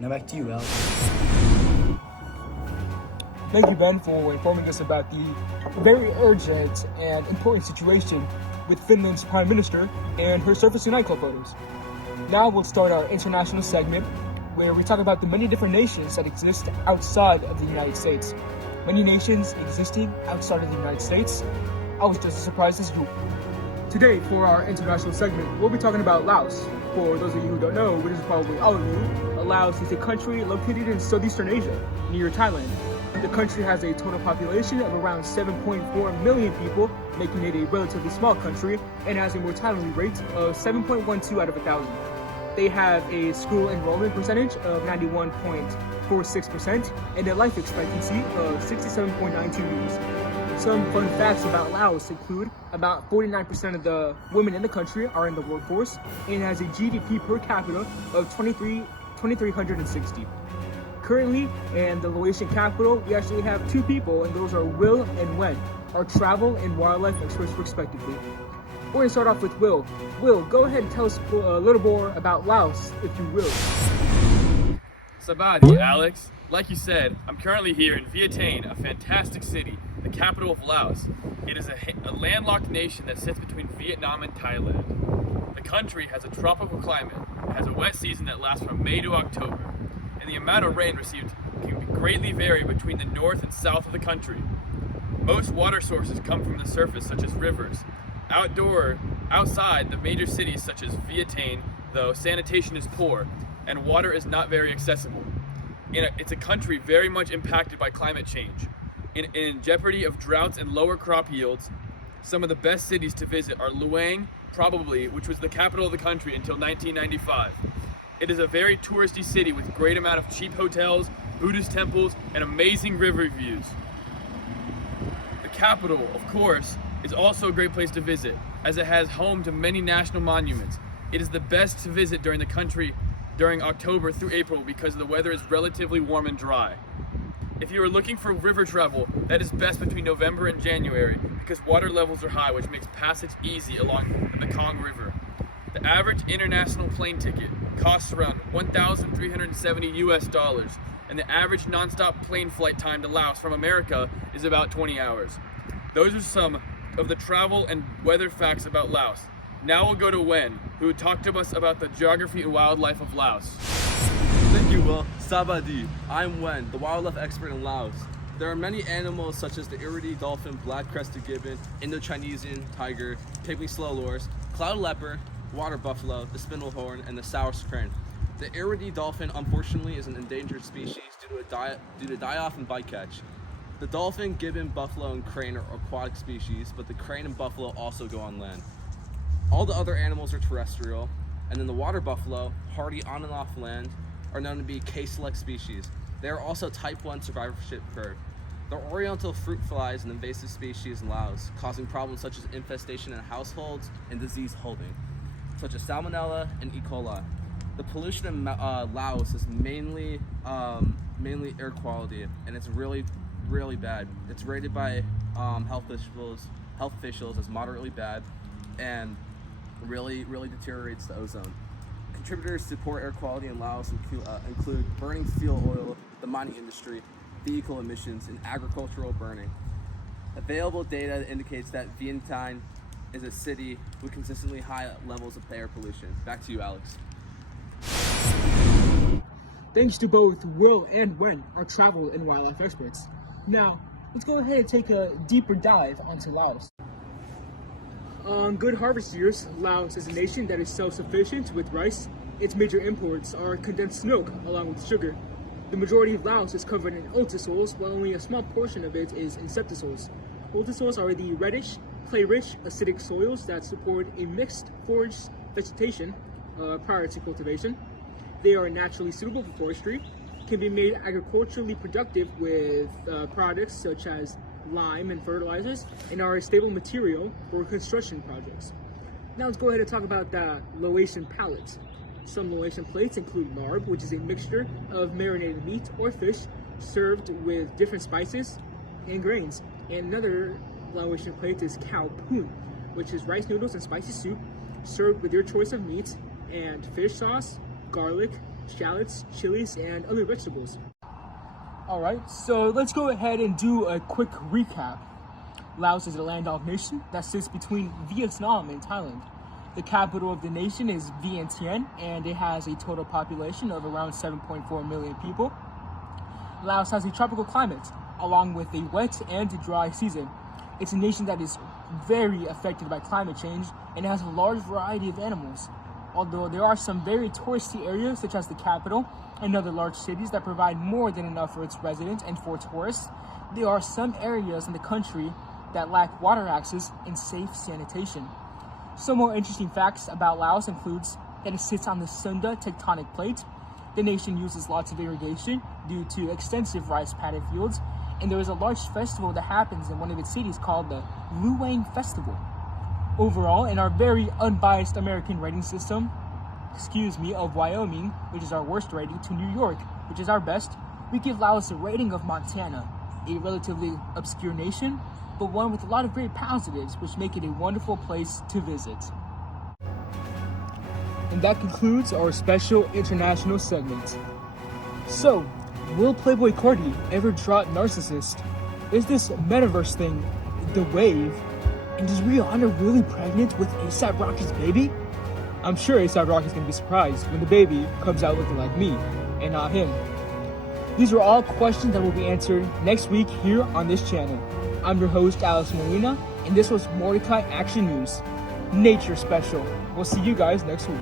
Now back to you, Alex. Thank you, Ben, for informing us about the very urgent and important situation with Finland's Prime Minister and her surfacing nightclub photos. Now we'll start our international segment where we talk about the many different nations that exist outside of the United States. Many nations existing outside of the United States. I was just as surprised as you. Today, for our international segment, we'll be talking about Laos. For those of you who don't know, which is probably all of you, Laos is a country located in southeastern Asia, near Thailand. The country has a total population of around 7.4 million people, making it a relatively small country, and has a mortality rate of 7.12 out of 1,000. They have a school enrollment percentage of 91.46% and a life expectancy of 67.92 years. Some fun facts about Laos include about 49% of the women in the country are in the workforce and has a GDP per capita of 2,360. Currently, in the Laotian capital, we actually have two people, and those are Will and Wen, our travel and wildlife experts respectively. We're going to start off with Will. Will, go ahead and tell us a little more about Laos, if you will. Sabadi, Alex. Like you said, I'm currently here in Vientiane, a fantastic city, the capital of Laos. It is a landlocked nation that sits between Vietnam and Thailand. The country has a tropical climate, has a wet season that lasts from May to October, and the amount of rain received can greatly vary between the north and south of the country. Most water sources come from the surface, such as rivers. Outside the major cities such as Vientiane, though, sanitation is poor and water is not very accessible. It's a country very much impacted by climate change. In jeopardy of droughts and lower crop yields, some of the best cities to visit are Luang, probably, which was the capital of the country until 1995. It is a very touristy city with great amount of cheap hotels, Buddhist temples, and amazing river views. The capital, of course, is also a great place to visit, as it has home to many national monuments. It is the best to visit during the country during October through April because the weather is relatively warm and dry. If you are looking for river travel, that is best between November and January because water levels are high, which makes passage easy along the Mekong River. The average international plane ticket costs around $1,370 US, and the average non-stop plane flight time to Laos from America is about 20 hours. Those are some of the travel and weather facts about Laos. Now we'll go to Wen, who talked to us about the geography and wildlife of Laos. Thank you, Will. Sabadi. I'm Wen, the wildlife expert in Laos. There are many animals such as the Iridy dolphin, black-crested gibbon, Indo-Chinesian tiger, pygmy slow loris, cloud leopard, water buffalo, the spindlehorn, and the source crane. The Iridy dolphin, unfortunately, is an endangered species due to die-off and bycatch. The dolphin, gibbon, buffalo, and crane are aquatic species, but the crane and buffalo also go on land. All the other animals are terrestrial, and then the water buffalo, hardy on and off land, are known to be K-select species. They are also type 1 survivorship bird. The oriental fruit fly is an invasive species in Laos, causing problems such as infestation in households and disease holding, such as salmonella and E. coli. The pollution in Laos is mainly air quality, and it's really bad. It's rated by health officials as moderately bad, and really deteriorates the ozone. Contributors to poor air quality in Laos include burning fuel oil, the mining industry, vehicle emissions, and agricultural burning. Available data indicates that Vientiane is a city with consistently high levels of air pollution. Back to you, Alex. Thanks to both Will and Wen, our travel and wildlife experts. Now, let's go ahead and take a deeper dive onto Laos. On good harvest years, Laos is a nation that is self-sufficient with rice. Its major imports are condensed milk along with sugar. The majority of Laos is covered in ultisols, while only a small portion of it is insectisols. Ultisols are the reddish, clay-rich, acidic soils that support a mixed forest vegetation prior to cultivation. They are naturally suitable for forestry, can be made agriculturally productive with products such as lime and fertilizers, and are a stable material for construction projects. Now let's go ahead and talk about the Laotian palate. Some Laotian plates include larb, which is a mixture of marinated meat or fish served with different spices and grains. And another Laotian plate is khao poon, which is rice noodles and spicy soup served with your choice of meat and fish sauce, garlic, shallots, chilies, and other vegetables. Alright, so let's go ahead and do a quick recap. Laos is a landlocked nation that sits between Vietnam and Thailand. The capital of the nation is Vientiane, and it has a total population of around 7.4 million people. Laos has a tropical climate, along with a wet and dry season. It's a nation that is very affected by climate change and has a large variety of animals. Although there are some very touristy areas, such as the capital and other large cities, that provide more than enough for its residents and for tourists, there are some areas in the country that lack water access and safe sanitation. Some more interesting facts about Laos includes that it sits on the Sunda tectonic plate. The nation uses lots of irrigation due to extensive rice paddy fields, and there is a large festival that happens in one of its cities called the Luang Festival. Overall, in our very unbiased American rating system, of Wyoming, which is our worst rating, to New York, which is our best, we give Laos a rating of Montana, a relatively obscure nation, but one with a lot of great positives, which make it a wonderful place to visit. And that concludes our special international segment. So, will Playboy Cardi ever drop Narcissist? Is this metaverse thing the wave? And is Rihanna really pregnant with A$AP Rocky's baby? I'm sure A$AP Rocky's gonna be surprised when the baby comes out looking like me and not him. These are all questions that will be answered next week here on this channel. I'm your host, Alex Molina, and this was Mordecai Action News, Nature Special. We'll see you guys next week.